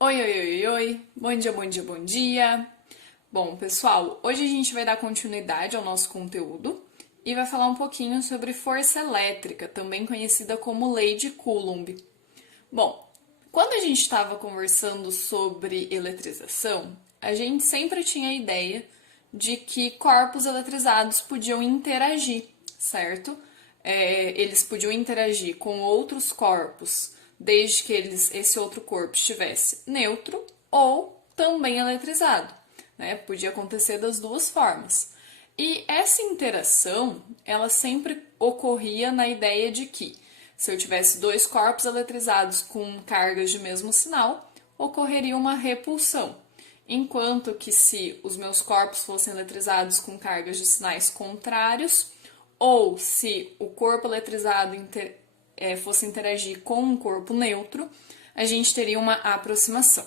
Oi, oi, oi, oi, bom dia, bom dia, bom dia. Bom, pessoal, hoje a gente vai dar continuidade ao nosso conteúdo e vai falar um pouquinho sobre força elétrica, também conhecida como lei de Coulomb. Bom, quando a gente estava conversando sobre eletrização, a gente sempre tinha a ideia de que corpos eletrizados podiam interagir, certo? Eles podiam interagir com outros corpos, desde que esse outro corpo estivesse neutro ou também eletrizado, né? Podia acontecer das duas formas. E essa interação, ela sempre ocorria na ideia de que, se eu tivesse dois corpos eletrizados com cargas de mesmo sinal, ocorreria uma repulsão. Enquanto que se os meus corpos fossem eletrizados com cargas de sinais contrários, ou se o corpo eletrizado fosse interagir com um corpo neutro, a gente teria uma aproximação.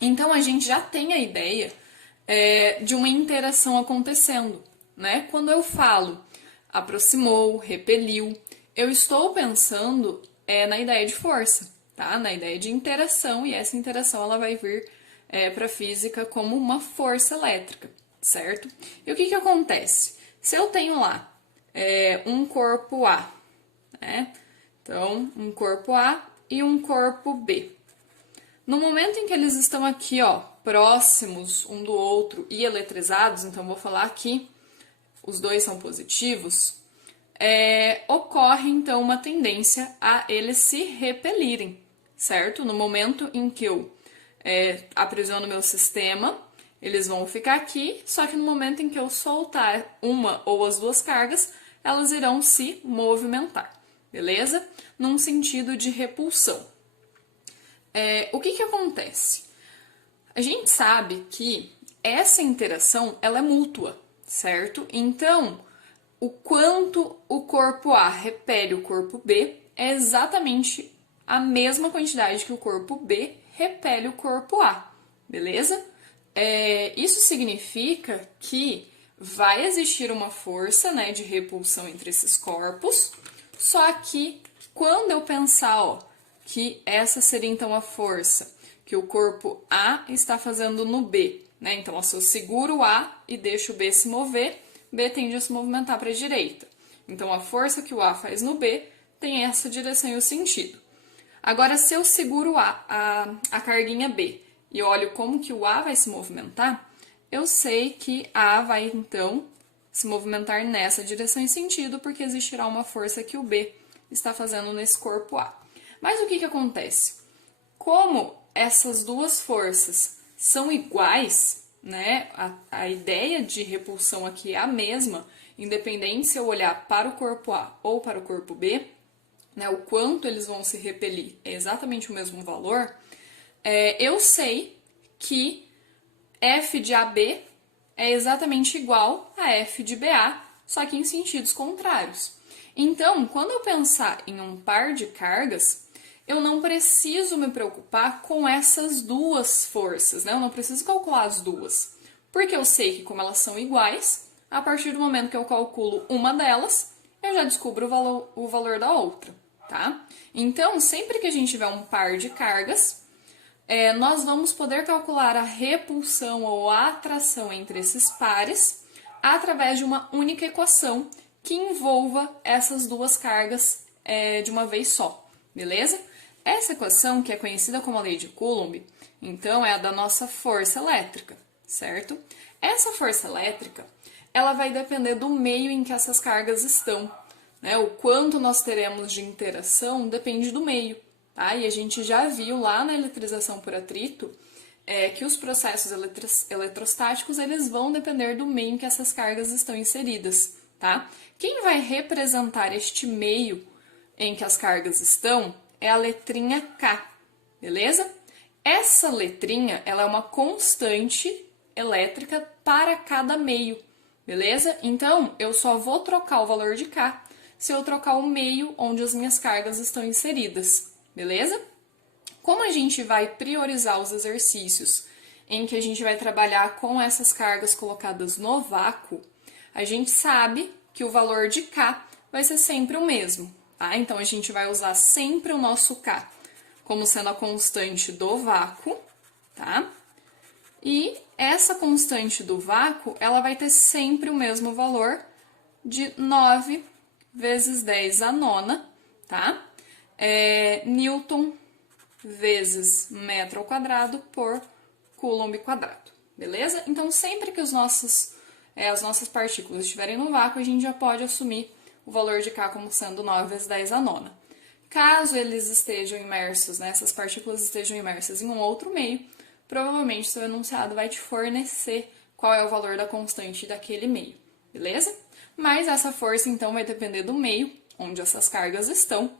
Então a gente já tem a ideia de uma interação acontecendo, né? Quando eu falo aproximou, repeliu, eu estou pensando na ideia de força, tá? Na ideia de interação, e essa interação ela vai vir para a física como uma força elétrica, certo? E o que acontece? Se eu tenho lá um corpo A, né? Então, um corpo A e um corpo B. No momento em que eles estão aqui, ó, próximos um do outro e eletrizados, então vou falar aqui, os dois são positivos, ocorre então uma tendência a eles se repelirem, certo? No momento em que eu aprisiono meu sistema, eles vão ficar aqui, só que no momento em que eu soltar uma ou as duas cargas, elas irão se movimentar, beleza? Num sentido de repulsão. O que acontece? A gente sabe que essa interação ela é mútua, certo? Então, o quanto o corpo A repele o corpo B é exatamente a mesma quantidade que o corpo B repele o corpo A, beleza? Isso significa que vai existir uma força, né, de repulsão entre esses corpos, só que quando eu pensar, ó, que essa seria então a força que o corpo A está fazendo no B, né? Então, ó, se eu seguro o A e deixo o B se mover, B tende a se movimentar para a direita. Então, a força que o A faz no B tem essa direção e o sentido. Agora, se eu seguro a carguinha B e olho como que o A vai se movimentar, eu sei que A vai, então, se movimentar nessa direção e sentido, porque existirá uma força que o B está fazendo nesse corpo A. Mas o que acontece? Como essas duas forças são iguais, né? A ideia de repulsão aqui é a mesma, independente se eu olhar para o corpo A ou para o corpo B, né? O quanto eles vão se repelir é exatamente o mesmo valor. Eu sei que F de AB é exatamente igual a F de BA, só que em sentidos contrários. Então, quando eu pensar em um par de cargas, eu não preciso me preocupar com essas duas forças, né? Eu não preciso calcular as duas, porque eu sei que como elas são iguais, a partir do momento que eu calculo uma delas, eu já descubro o valor da outra, tá? Então, sempre que a gente tiver um par de cargas, nós vamos poder calcular a repulsão ou a atração entre esses pares através de uma única equação que envolva essas duas cargas de uma vez só, beleza? Essa equação, que é conhecida como a lei de Coulomb, então é a da nossa força elétrica, certo? Essa força elétrica, ela vai depender do meio em que essas cargas estão, né? O quanto nós teremos de interação depende do meio, tá? E a gente já viu lá na eletrização por atrito que os processos eletrostáticos, eles vão depender do meio em que essas cargas estão inseridas, tá? Quem vai representar este meio em que as cargas estão é a letrinha K, beleza? Essa letrinha, ela é uma constante elétrica para cada meio, beleza? Então, eu só vou trocar o valor de K se eu trocar o meio onde as minhas cargas estão inseridas, beleza? Como a gente vai priorizar os exercícios em que a gente vai trabalhar com essas cargas colocadas no vácuo, a gente sabe que o valor de K vai ser sempre o mesmo, tá? Então, a gente vai usar sempre o nosso K como sendo a constante do vácuo, tá? E essa constante do vácuo, ela vai ter sempre o mesmo valor de 9 vezes 10 a nona, tá? Newton vezes metro ao quadrado por coulomb quadrado, beleza? Então, sempre que as nossas partículas estiverem no vácuo, a gente já pode assumir o valor de K como sendo 9 vezes 10 a nona. Caso eles estejam imersos, né, essas partículas estejam imersas em um outro meio, provavelmente seu enunciado vai te fornecer qual é o valor da constante daquele meio, beleza? Mas essa força, então, vai depender do meio onde essas cargas estão,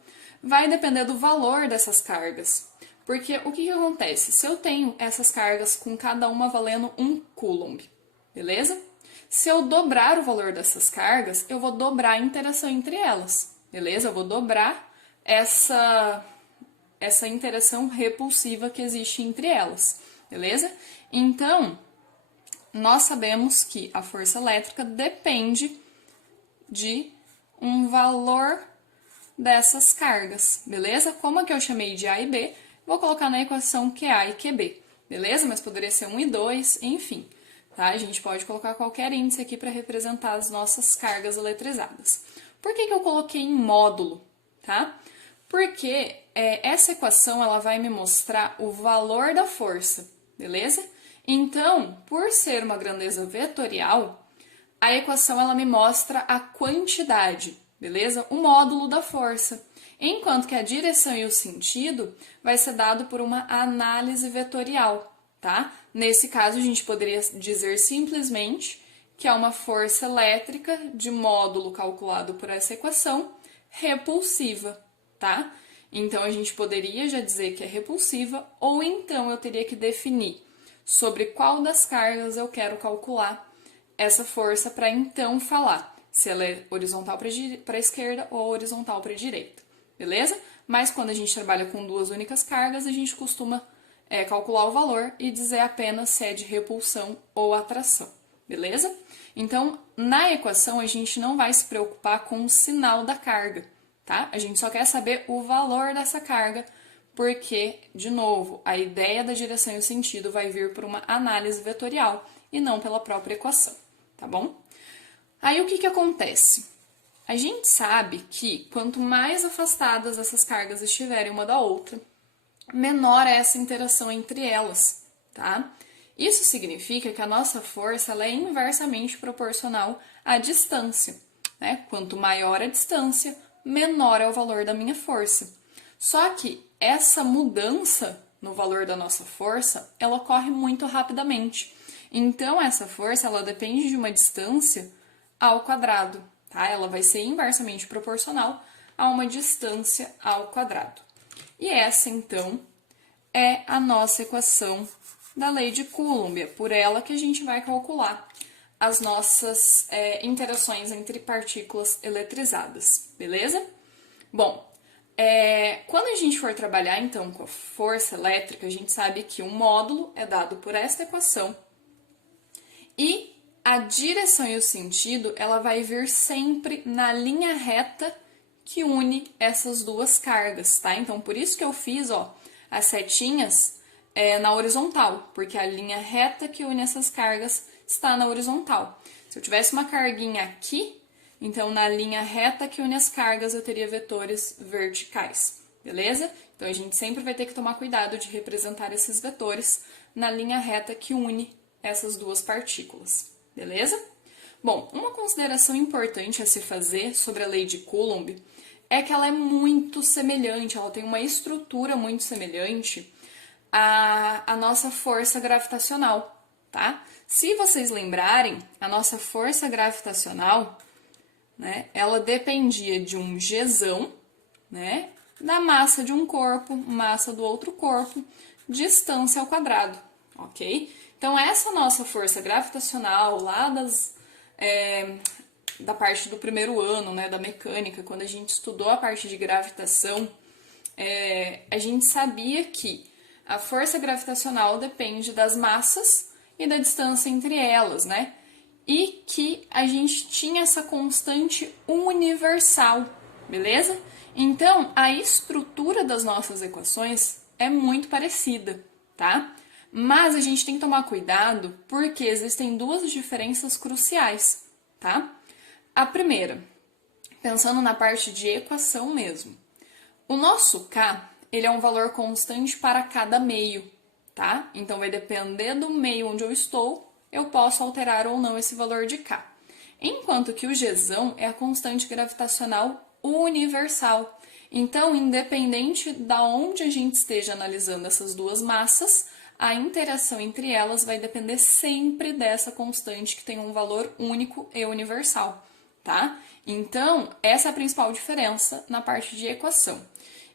vai depender do valor dessas cargas. Porque o que acontece? Se eu tenho essas cargas com cada uma valendo 1 coulomb, beleza? Se eu dobrar o valor dessas cargas, eu vou dobrar a interação entre elas, beleza? Eu vou dobrar essa interação repulsiva que existe entre elas, beleza? Então, nós sabemos que a força elétrica depende de um valor dessas cargas, beleza? Como é que eu chamei de A e B, vou colocar na equação QA e QB, beleza? Mas poderia ser 1 e 2, enfim, tá? A gente pode colocar qualquer índice aqui para representar as nossas cargas eletrizadas. Por que eu coloquei em módulo, tá? Porque essa equação ela vai me mostrar o valor da força, beleza? Então, por ser uma grandeza vetorial, a equação ela me mostra a quantidade, beleza? O módulo da força. Enquanto que a direção e o sentido vai ser dado por uma análise vetorial, tá? Nesse caso, a gente poderia dizer simplesmente que é uma força elétrica de módulo calculado por essa equação repulsiva, tá? Então, a gente poderia já dizer que é repulsiva, ou então eu teria que definir sobre qual das cargas eu quero calcular essa força para então falar se ela é horizontal para a esquerda ou horizontal para a direita, beleza? Mas quando a gente trabalha com duas únicas cargas, a gente costuma calcular o valor e dizer apenas se é de repulsão ou atração, beleza? Então, na equação, a gente não vai se preocupar com o sinal da carga, tá? A gente só quer saber o valor dessa carga, porque, de novo, a ideia da direção e o sentido vai vir por uma análise vetorial e não pela própria equação, tá bom? Aí, o que acontece? A gente sabe que quanto mais afastadas essas cargas estiverem uma da outra, menor é essa interação entre elas, tá? Isso significa que a nossa força ela é inversamente proporcional à distância, né? Quanto maior a distância, menor é o valor da minha força. Só que essa mudança no valor da nossa força, ela ocorre muito rapidamente. Então, essa força, ela depende de uma distância ao quadrado, tá? Ela vai ser inversamente proporcional a uma distância ao quadrado. E essa, então, é a nossa equação da lei de Coulomb. É por ela que a gente vai calcular as nossas interações entre partículas eletrizadas, beleza? Bom, quando a gente for trabalhar, então, com a força elétrica, a gente sabe que um módulo é dado por esta equação e a direção e o sentido, ela vai vir sempre na linha reta que une essas duas cargas, tá? Então, por isso que eu fiz, ó, as setinhas na horizontal, porque a linha reta que une essas cargas está na horizontal. Se eu tivesse uma carguinha aqui, então na linha reta que une as cargas eu teria vetores verticais, beleza? Então a gente sempre vai ter que tomar cuidado de representar esses vetores na linha reta que une essas duas partículas, beleza? Bom, uma consideração importante a se fazer sobre a lei de Coulomb é que ela é muito semelhante, ela tem uma estrutura muito semelhante à nossa força gravitacional, tá? Se vocês lembrarem, a nossa força gravitacional, né, ela dependia de um Gzão, né, da massa de um corpo, massa do outro corpo, distância ao quadrado, ok? Então, essa nossa força gravitacional, lá da parte do primeiro ano, né, da mecânica, quando a gente estudou a parte de gravitação, a gente sabia que a força gravitacional depende das massas e da distância entre elas, né? E que a gente tinha essa constante universal, beleza? Então, a estrutura das nossas equações é muito parecida, tá? Mas a gente tem que tomar cuidado porque existem duas diferenças cruciais, tá? A primeira, pensando na parte de equação mesmo. O nosso K, ele é um valor constante para cada meio, tá? Então vai depender do meio onde eu estou, eu posso alterar ou não esse valor de K. Enquanto que o Gzão é a constante gravitacional universal. Então, independente da onde a gente esteja analisando essas duas massas, a interação entre elas vai depender sempre dessa constante que tem um valor único e universal, tá? Então, essa é a principal diferença na parte de equação.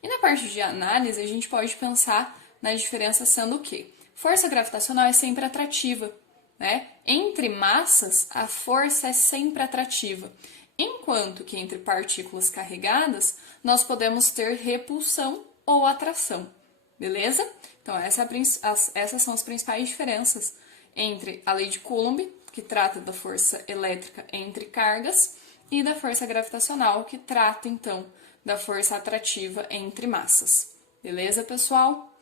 E na parte de análise, a gente pode pensar na diferença sendo o quê? Força gravitacional é sempre atrativa, né? Entre massas, a força é sempre atrativa, enquanto que entre partículas carregadas, nós podemos ter repulsão ou atração, beleza? Então, essas são as principais diferenças entre a lei de Coulomb, que trata da força elétrica entre cargas, e da força gravitacional, que trata, então, da força atrativa entre massas. Beleza, pessoal?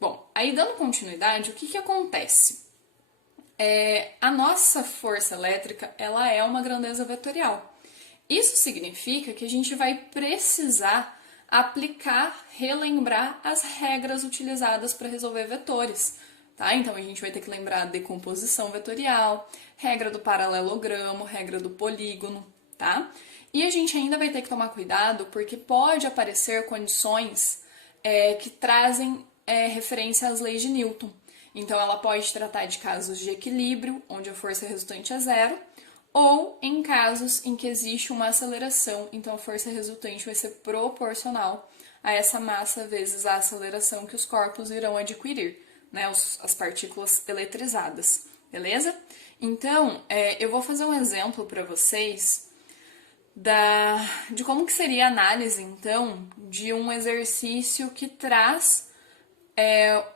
Bom, aí dando continuidade, o que acontece? A nossa força elétrica, ela é uma grandeza vetorial. Isso significa que a gente vai precisar aplicar, relembrar as regras utilizadas para resolver vetores, tá? Então a gente vai ter que lembrar a decomposição vetorial, regra do paralelogramo, regra do polígono, tá? E a gente ainda vai ter que tomar cuidado porque pode aparecer condições que trazem referência às leis de Newton. Então ela pode tratar de casos de equilíbrio, onde a força resultante é zero, ou em casos em que existe uma aceleração, então a força resultante vai ser proporcional a essa massa vezes a aceleração que os corpos irão adquirir, né, as partículas eletrizadas, beleza? Então, eu vou fazer um exemplo para vocês de como que seria a análise, então, de um exercício que traz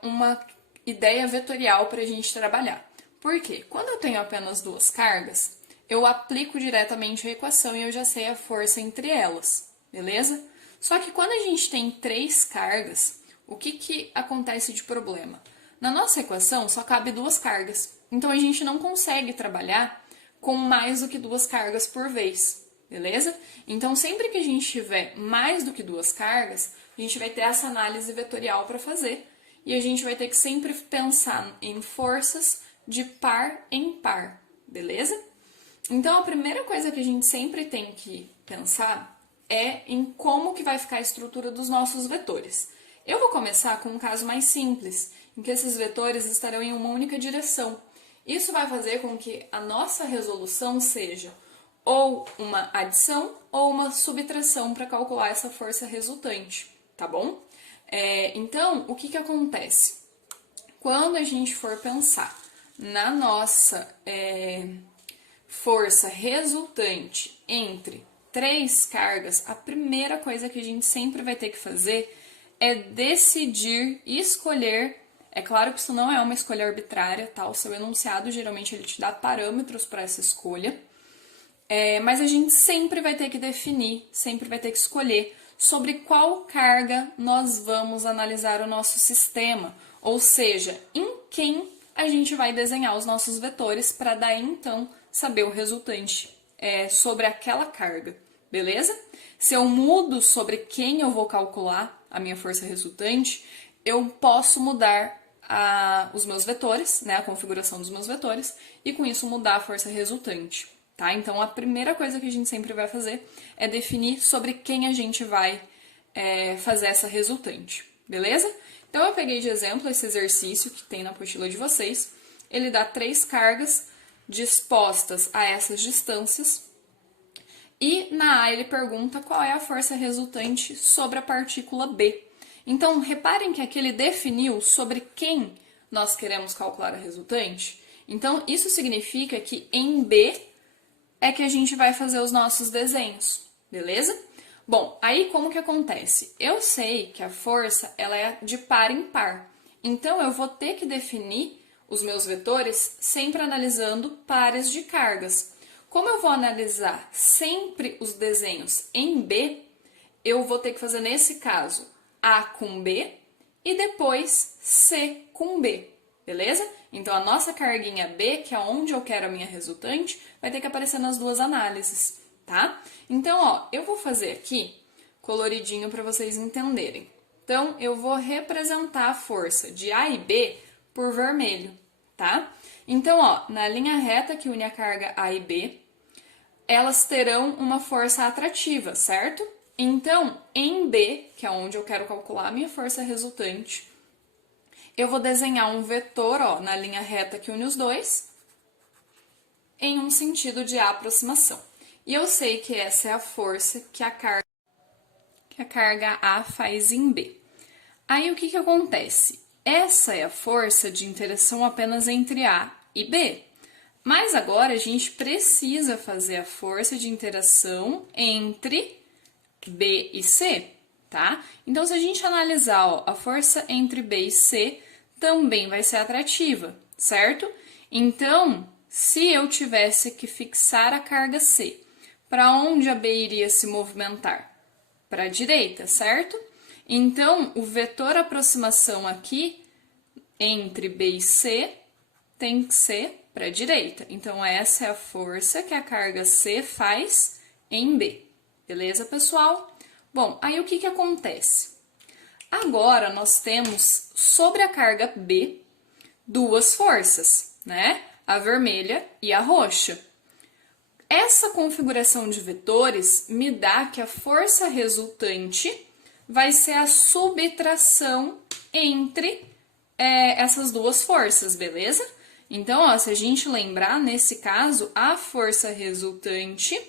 uma ideia vetorial para a gente trabalhar. Por quê? Quando eu tenho apenas duas cargas, eu aplico diretamente a equação e eu já sei a força entre elas, beleza? Só que quando a gente tem três cargas, o que acontece de problema? Na nossa equação só cabe duas cargas, então a gente não consegue trabalhar com mais do que duas cargas por vez, beleza? Então sempre que a gente tiver mais do que duas cargas, a gente vai ter essa análise vetorial para fazer e a gente vai ter que sempre pensar em forças de par em par, beleza? Então, a primeira coisa que a gente sempre tem que pensar é em como que vai ficar a estrutura dos nossos vetores. Eu vou começar com um caso mais simples, em que esses vetores estarão em uma única direção. Isso vai fazer com que a nossa resolução seja ou uma adição ou uma subtração para calcular essa força resultante, tá bom? Então, o que acontece? Quando a gente for pensar na nossa força resultante entre três cargas, a primeira coisa que a gente sempre vai ter que fazer é decidir e escolher. É claro que isso não é uma escolha arbitrária, tá? O seu enunciado geralmente ele te dá parâmetros para essa escolha, mas a gente sempre vai ter que definir, sempre vai ter que escolher sobre qual carga nós vamos analisar o nosso sistema, ou seja, em quem a gente vai desenhar os nossos vetores para daí então saber o resultante sobre aquela carga, beleza? Se eu mudo sobre quem eu vou calcular a minha força resultante, eu posso mudar os meus vetores, né, a configuração dos meus vetores, e com isso mudar a força resultante, tá? Então a primeira coisa que a gente sempre vai fazer é definir sobre quem a gente vai fazer essa resultante, beleza? Então eu peguei de exemplo esse exercício que tem na apostila de vocês. Ele dá três cargas dispostas a essas distâncias e na A ele pergunta qual é a força resultante sobre a partícula B. Então reparem que aqui ele definiu sobre quem nós queremos calcular a resultante. Então isso significa que em B é que a gente vai fazer os nossos desenhos, beleza? Bom, aí como que acontece? Eu sei que a força ela é de par em par, então eu vou ter que definir os meus vetores sempre analisando pares de cargas. Como eu vou analisar sempre os desenhos em B, eu vou ter que fazer nesse caso A com B e depois C com B, beleza? Então, a nossa carguinha B, que é onde eu quero a minha resultante, vai ter que aparecer nas duas análises, tá? Então, ó, eu vou fazer aqui coloridinho para vocês entenderem. Então, eu vou representar a força de A e B por vermelho, tá? Então, ó, na linha reta que une a carga A e B, elas terão uma força atrativa, certo? Então, em B, que é onde eu quero calcular a minha força resultante, eu vou desenhar um vetor, ó, na linha reta que une os dois, em um sentido de aproximação. E eu sei que essa é a força que a carga A faz em B. Aí, o que acontece? Essa é a força de interação apenas entre A e B. Mas agora a gente precisa fazer a força de interação entre B e C, tá? Então, se a gente analisar, ó, a força entre B e C também vai ser atrativa, certo? Então, se eu tivesse que fixar a carga C, para onde a B iria se movimentar? Para a direita, certo? Então, o vetor aproximação aqui entre B e C tem que ser para a direita. Então, essa é a força que a carga C faz em B. Beleza, pessoal? Bom, aí o que acontece? Agora, nós temos sobre a carga B duas forças, né? A vermelha e a roxa. Essa configuração de vetores me dá que a força resultante vai ser a subtração entre essas duas forças, beleza? Então, ó, se a gente lembrar, nesse caso, a força resultante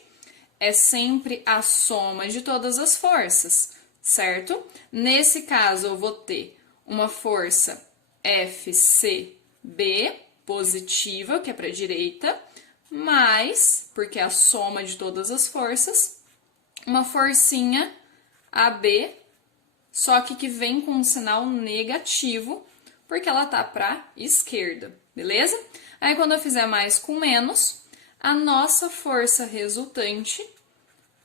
é sempre a soma de todas as forças, certo? Nesse caso, eu vou ter uma força FCB positiva, que é para a direita, mais, porque é a soma de todas as forças, uma forcinha AB, só que vem com um sinal negativo, porque ela tá para esquerda, beleza? Aí, quando eu fizer mais com menos, a nossa força resultante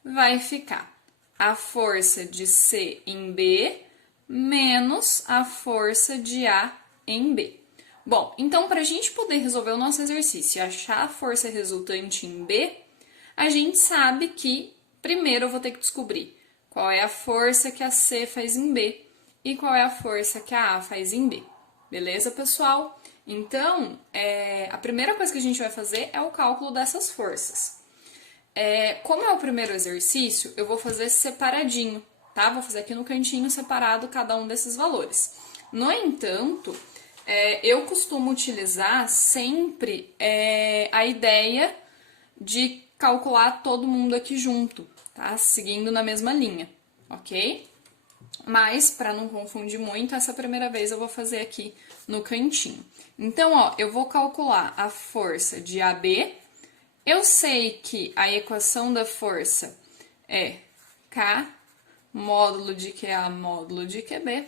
vai ficar a força de C em B menos a força de A em B. Bom, então, para a gente poder resolver o nosso exercício e achar a força resultante em B, a gente sabe que, primeiro, eu vou ter que descobrir qual é a força que a C faz em B e qual é a força que a A faz em B. Beleza, pessoal? Então, a primeira coisa que a gente vai fazer é o cálculo dessas forças. Como é o primeiro exercício, eu vou fazer separadinho, tá? Vou fazer aqui no cantinho separado cada um desses valores. No entanto, eu costumo utilizar sempre a ideia de calcular todo mundo aqui junto, tá? Seguindo na mesma linha, ok? Mas, para não confundir muito, essa primeira vez eu vou fazer aqui no cantinho. Então, ó, eu vou calcular a força de AB. Eu sei que a equação da força é K módulo de QA módulo de QB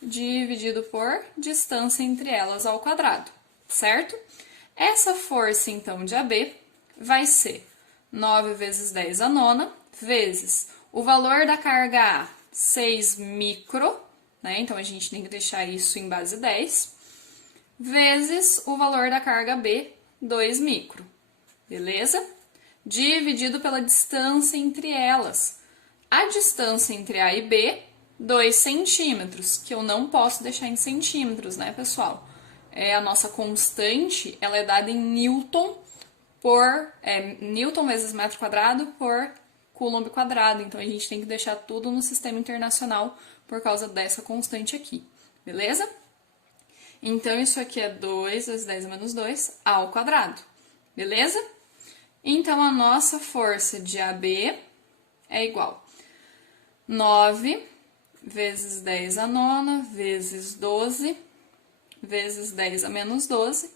dividido por distância entre elas ao quadrado, certo? Essa força, então, de AB vai ser 9 vezes 10 a nona, vezes o valor da carga A, 6 micro, né? Então, a gente tem que deixar isso em base 10, vezes o valor da carga B, 2 micro, beleza? Dividido pela distância entre elas. A distância entre A e B, 2 centímetros, que eu não posso deixar em centímetros, né, pessoal? A nossa constante, ela é dada em Newton Newton vezes metro quadrado por Coulomb quadrado. Então, a gente tem que deixar tudo no sistema internacional por causa dessa constante aqui, beleza? Então, isso aqui é 2 vezes 10 a menos 2 ao quadrado, beleza? Então, a nossa força de AB é igual a 9 vezes 10 a nona vezes 12 vezes 10 a menos 12.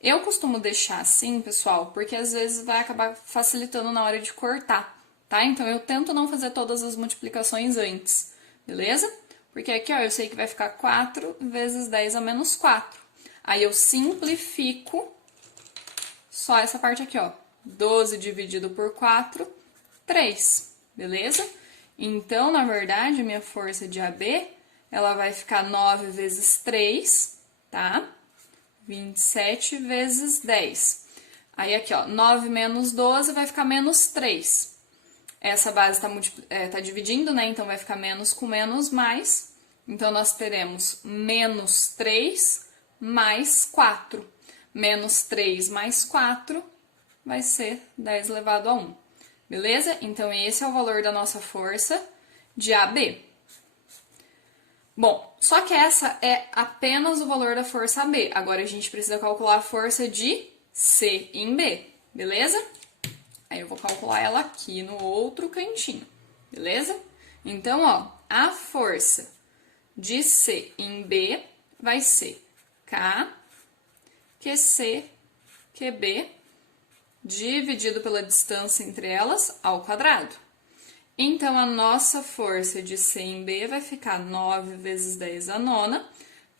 Eu costumo deixar assim, pessoal, porque às vezes vai acabar facilitando na hora de cortar, tá? Então, eu tento não fazer todas as multiplicações antes, beleza? Porque aqui, ó, eu sei que vai ficar 4 vezes 10 a menos 4. Aí, eu simplifico só essa parte aqui, ó. 12 dividido por 4, 3, beleza? Então, na verdade, minha força de AB ela vai ficar 9 vezes 3, tá? 27 vezes 10. Aí aqui, ó, 9 menos 12 vai ficar menos 3. Essa base tá dividindo, né? Então vai ficar menos com menos mais. Então nós teremos menos 3 mais 4. Menos 3 mais 4 vai ser 10 elevado a 1. Beleza? Então esse é o valor da nossa força de AB. Bom, só que essa é apenas o valor da força AB. Agora a gente precisa calcular a força de C em B, beleza? Aí eu vou calcular ela aqui no outro cantinho, beleza? Então, ó, a força de C em B vai ser K QC QB dividido pela distância entre elas ao quadrado. Então, a nossa força de C em B vai ficar 9 vezes 10 a nona.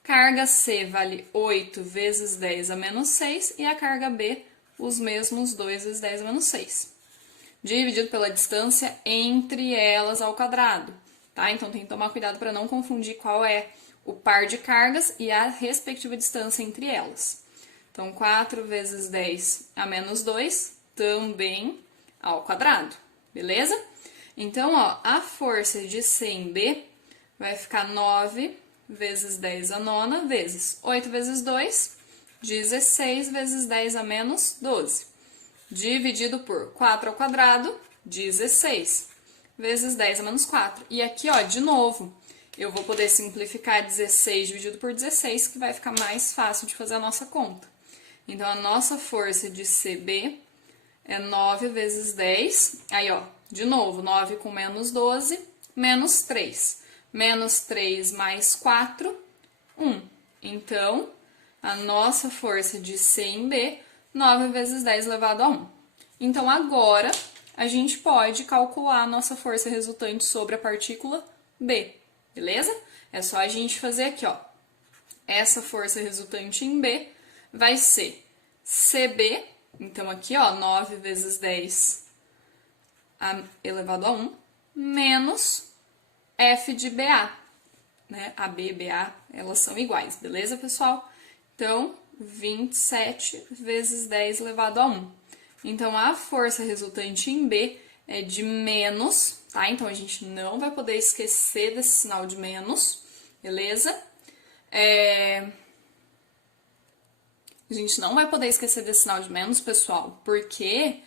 Carga C vale 8 vezes 10 a menos 6. E a carga B, os mesmos 2 vezes 10 a menos 6. Dividido pela distância entre elas ao quadrado. Tá? Então, tem que tomar cuidado para não confundir qual é o par de cargas e a respectiva distância entre elas. Então, 4 vezes 10 a menos 2, também ao quadrado. Beleza? Então, ó, a força de C em B vai ficar 9 vezes 10 a nona, vezes 8 vezes 2, 16 vezes 10 a menos 12. Dividido por 4 ao quadrado, 16, vezes 10 a menos 4. E aqui, ó, de novo, eu vou poder simplificar 16 dividido por 16, que vai ficar mais fácil de fazer a nossa conta. Então, a nossa força de CB é 9 vezes 10, aí, ó, de novo, 9 com menos 12, menos 3. Menos 3 mais 4, 1. Então, a nossa força de C em B, 9 vezes 10 elevado a 1. Então, agora, a gente pode calcular a nossa força resultante sobre a partícula B, beleza? É só a gente fazer aqui, ó. Essa força resultante em B vai ser CB, então aqui, ó, 9 vezes 10 elevado a 1, menos F de BA, né? AB e BA, elas são iguais, beleza, pessoal? Então, 27 vezes 10 elevado a 1. Então, a força resultante em B é de menos, tá? Então, a gente não vai poder esquecer desse sinal de menos, beleza? A gente não vai poder esquecer desse sinal de menos, pessoal, porque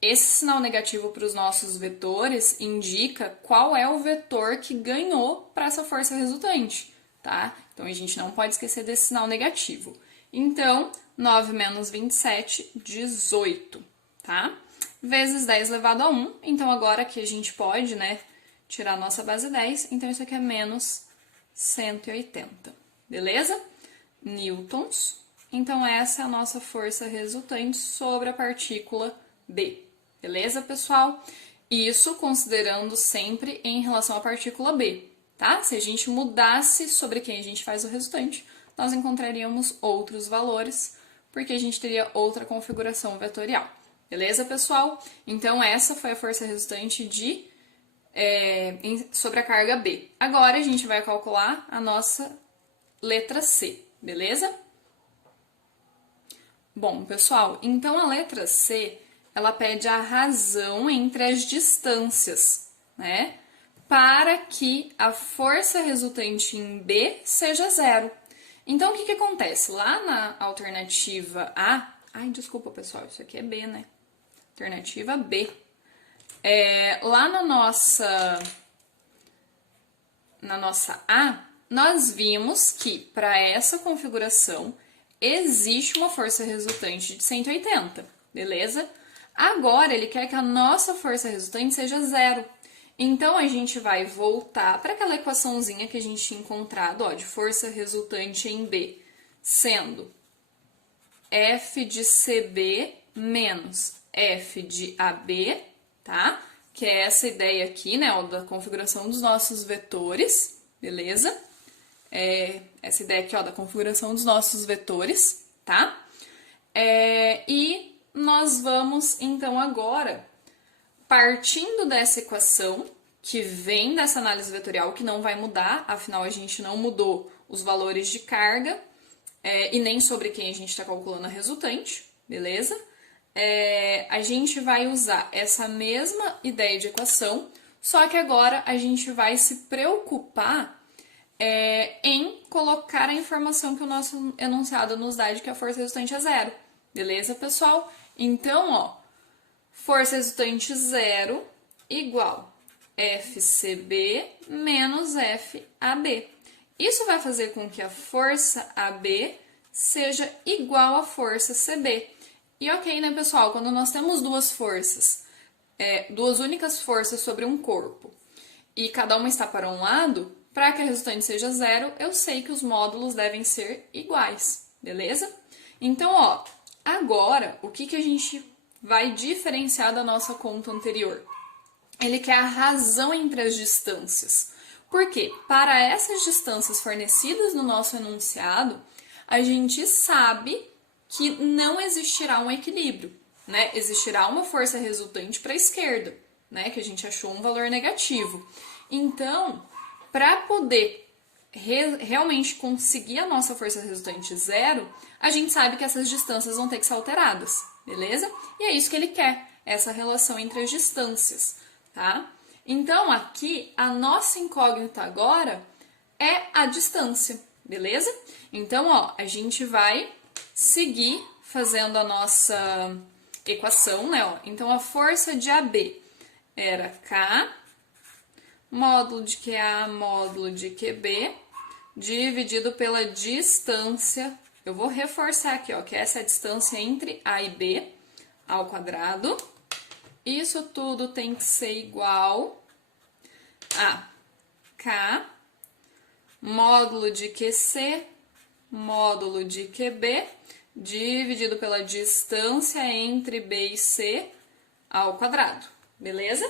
esse sinal negativo para os nossos vetores indica qual é o vetor que ganhou para essa força resultante, tá? Então, a gente não pode esquecer desse sinal negativo. Então, 9 menos 27, 18, tá? Vezes 10 elevado a 1. Então, agora que a gente pode, né, tirar a nossa base 10, então isso aqui é menos 180, beleza? Newtons. Então, essa é a nossa força resultante sobre a partícula B. Beleza, pessoal? Isso considerando sempre em relação à partícula B, tá? Se a gente mudasse sobre quem a gente faz o resultante, nós encontraríamos outros valores, porque a gente teria outra configuração vetorial. Beleza, pessoal? Então, essa foi a força resultante sobre a carga B. Agora, a gente vai calcular a nossa letra C, beleza? Bom, pessoal, então a letra C, ela pede a razão entre as distâncias, né? Para que a força resultante em B seja zero. Então, o que acontece? Lá na alternativa A... Ai, desculpa, pessoal, isso aqui é B, né? Alternativa B. Lá na nossa A, nós vimos que para essa configuração existe uma força resultante de 180, beleza? Agora, ele quer que a nossa força resultante seja zero. Então, a gente vai voltar para aquela equaçãozinha que a gente tinha encontrado, ó, de força resultante em B, sendo F de CB menos F de AB, tá? Que é essa ideia aqui, né, ó, da configuração dos nossos vetores, beleza? Essa ideia aqui, ó, da configuração dos nossos vetores, tá? E nós vamos, então, agora, partindo dessa equação, que vem dessa análise vetorial, que não vai mudar, afinal a gente não mudou os valores de carga e nem sobre quem a gente está calculando a resultante, beleza? A gente vai usar essa mesma ideia de equação, só que agora a gente vai se preocupar em colocar a informação que o nosso enunciado nos dá de que a força resultante é zero, beleza, pessoal? Então, ó, força resultante zero igual FCB menos FAB. Isso vai fazer com que a força AB seja igual à força CB. E ok, né, pessoal? Quando nós temos duas forças, duas únicas forças sobre um corpo, e cada uma está para um lado, para que a resultante seja zero, eu sei que os módulos devem ser iguais, beleza? Então, ó, agora, o que a gente vai diferenciar da nossa conta anterior? Ele quer a razão entre as distâncias. Por quê? Para essas distâncias fornecidas no nosso enunciado, a gente sabe que não existirá um equilíbrio, né? Existirá uma força resultante para a esquerda, né? Que a gente achou um valor negativo. Então, para poder realmente conseguir a nossa força resultante zero, a gente sabe que essas distâncias vão ter que ser alteradas, beleza? E é isso que ele quer, essa relação entre as distâncias, tá? Então, aqui, a nossa incógnita agora é a distância, beleza? Então, ó, a gente vai seguir fazendo a nossa equação, né? Ó. Então, a força de AB era K, módulo de QA, módulo de QB, dividido pela distância. Eu vou reforçar aqui, ó, que essa é a distância entre A e B ao quadrado. Isso tudo tem que ser igual a K, módulo de QC, módulo de QB, dividido pela distância entre B e C ao quadrado, beleza?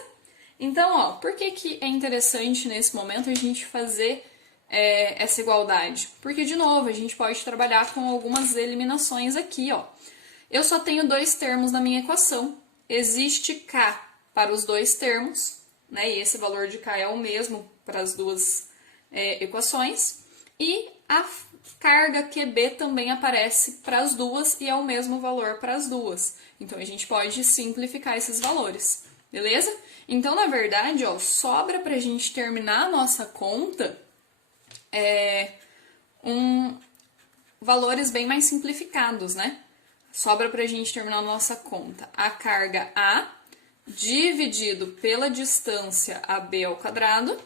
Então, ó, por que é interessante nesse momento a gente fazer essa igualdade? Porque, de novo, a gente pode trabalhar com algumas eliminações aqui, ó. Eu só tenho dois termos na minha equação. Existe K para os dois termos, né? E esse valor de K é o mesmo para as duas equações. E a carga QB também aparece para as duas e é o mesmo valor para as duas. Então, a gente pode simplificar esses valores, beleza? Então, na verdade, ó, sobra para a gente terminar a nossa conta valores bem mais simplificados, né? Sobra para a gente terminar a nossa conta a carga A dividido pela distância AB ao quadrado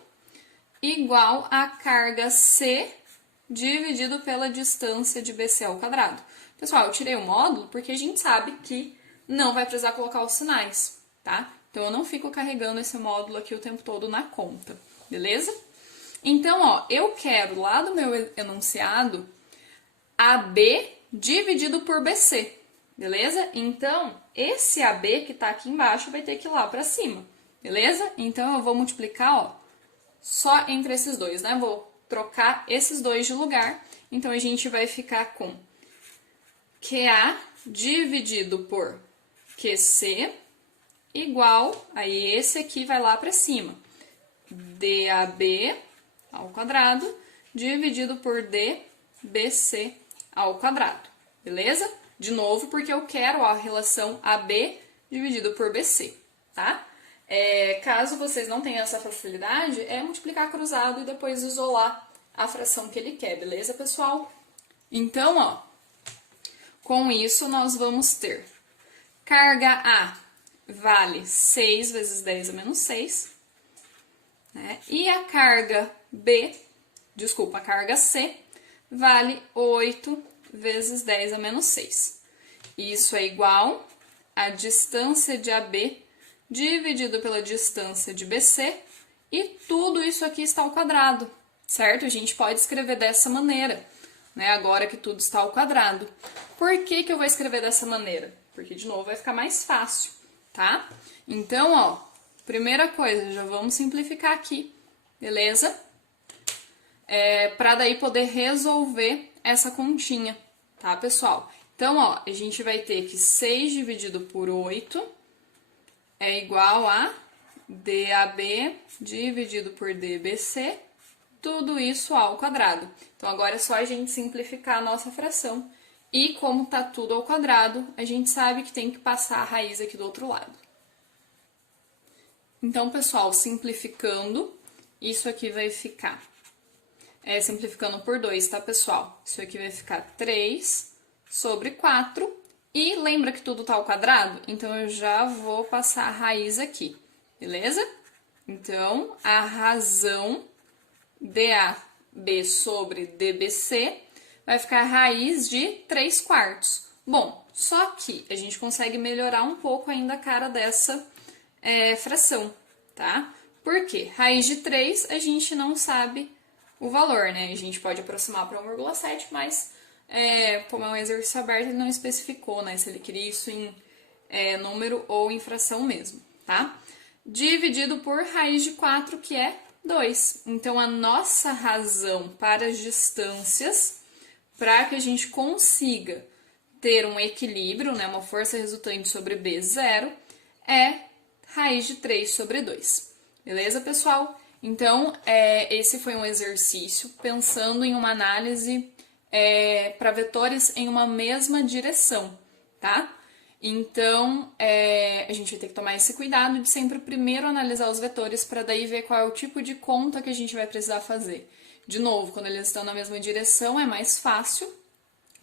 igual a carga C dividido pela distância de BC ao quadrado. Pessoal, eu tirei o módulo porque a gente sabe que não vai precisar colocar os sinais, tá? Então, eu não fico carregando esse módulo aqui o tempo todo na conta, beleza? Então, ó, eu quero lá do meu enunciado AB dividido por BC, beleza? Então, esse AB que tá aqui embaixo vai ter que ir lá pra cima, beleza? Então, eu vou multiplicar, ó, só entre esses dois, né? Vou trocar esses dois de lugar. Então, a gente vai ficar com QA dividido por QC igual, aí esse aqui vai lá para cima, DAB ao quadrado dividido por DBC ao quadrado, beleza? De novo, porque eu quero a relação AB dividido por BC, tá? Caso vocês não tenham essa facilidade, é multiplicar cruzado e depois isolar a fração que ele quer, beleza, pessoal? Então, ó, com isso nós vamos ter carga A vale 6 vezes 10 a menos 6, né? E a carga a carga C vale 8 vezes 10 a menos 6. Isso é igual a distância de AB dividido pela distância de BC, e tudo isso aqui está ao quadrado, certo? A gente pode escrever dessa maneira, né? Agora que tudo está ao quadrado. Por que eu vou escrever dessa maneira? Porque, de novo, vai ficar mais fácil, tá? Então, ó, primeira coisa, já vamos simplificar aqui, beleza? Para daí poder resolver essa continha, tá, pessoal? Então, ó, a gente vai ter que 6 dividido por 8 é igual a DAB dividido por DBC, tudo isso ao quadrado. Então, agora é só a gente simplificar a nossa fração. E como está tudo ao quadrado, a gente sabe que tem que passar a raiz aqui do outro lado. Então, pessoal, simplificando, isso aqui vai ficar... simplificando por 2, tá, pessoal? Isso aqui vai ficar 3 sobre 4. E lembra que tudo tá ao quadrado? Então, eu já vou passar a raiz aqui, beleza? Então, a razão DAB sobre DBC vai ficar a raiz de 3/4. Bom, só que a gente consegue melhorar um pouco ainda a cara dessa fração, tá? Por quê? Raiz de 3 a gente não sabe o valor, né? A gente pode aproximar para 1,7, mas como é um exercício aberto, ele não especificou, né? Se ele queria isso em número ou em fração mesmo, tá? Dividido por raiz de 4, que é 2. Então, a nossa razão para as distâncias, para que a gente consiga ter um equilíbrio, né, uma força resultante sobre B0, é raiz de 3 sobre 2. Beleza, pessoal? Então, esse foi um exercício pensando em uma análise para vetores em uma mesma direção, tá? Então, a gente vai ter que tomar esse cuidado de sempre primeiro analisar os vetores para daí ver qual é o tipo de conta que a gente vai precisar fazer. De novo, quando eles estão na mesma direção é mais fácil,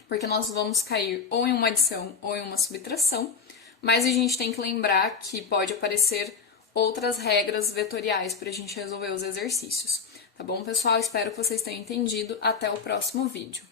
porque nós vamos cair ou em uma adição ou em uma subtração, mas a gente tem que lembrar que pode aparecer outras regras vetoriais para a gente resolver os exercícios. Tá bom, pessoal? Espero que vocês tenham entendido. Até o próximo vídeo.